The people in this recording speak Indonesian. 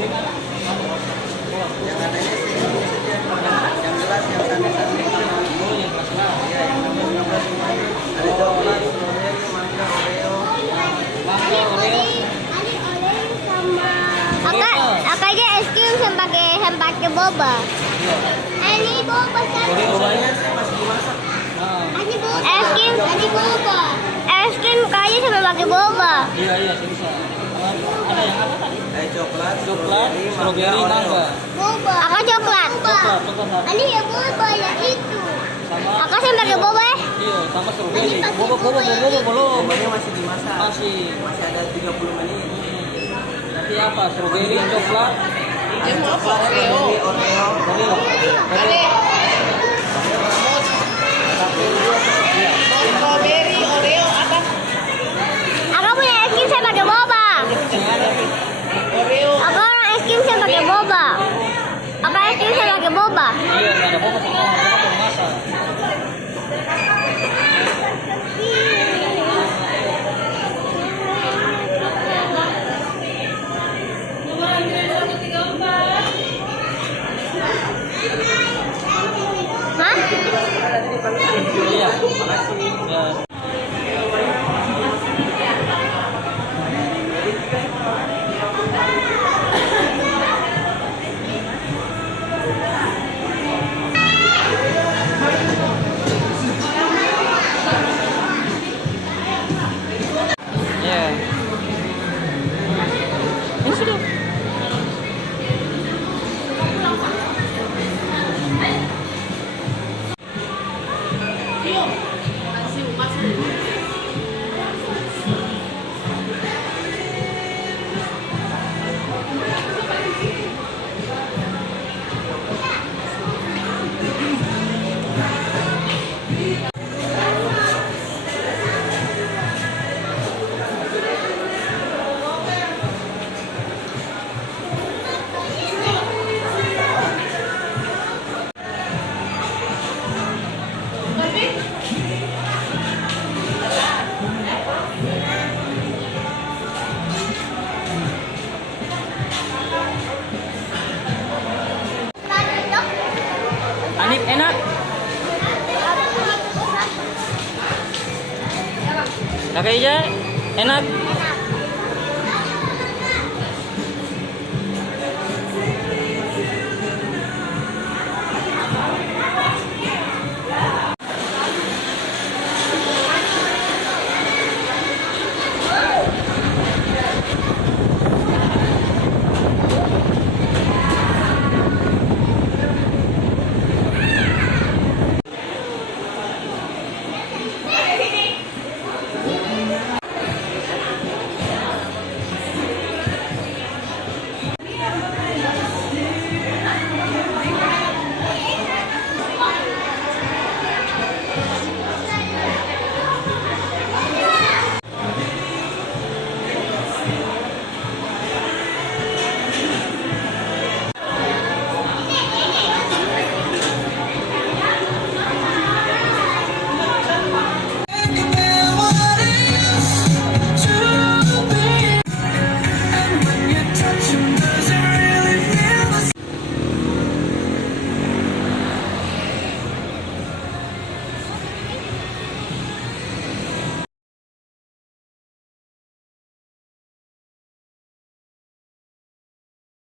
Yang anehnya sih ini saja yang jelas yang santai-santai. Oh, yang kelas. Ya, yang 16 cuma ada coklat, strawberry, mangga, Oreo. Mangga, Oreo. Akaknya es krim pakai boba. Ini boba Bobanya sih masih dimasak. Es krim, es krim kayaknya sama pakai boba. Iya, iya, bisa. Ada yang apa tadi? Ada coklat, Coklat, strawberry, mangga. Boba. Akak coklat. Coklat satu. Ini ya boba yang itu. Sama Akak sama pakai boba ya? iya, sama strawberry. Bobo belum. Bobanya masih dimasak. Masih ada 30 menit. nanti apa? Strawberry, coklat. Ada coklat, strawberry, Oreo. Strawberry, Oreo, apa? Akak punya es krim saya pakai boba. Oreo. Akak orang es krim saya pakai boba. Akak es krim saya pakai boba. Iya, nggak ada bobo semua. Bobo masak. Hah? Iya, makasih. Ya. Ya. Ini sudah. Anip enak. Kakak Ija enak.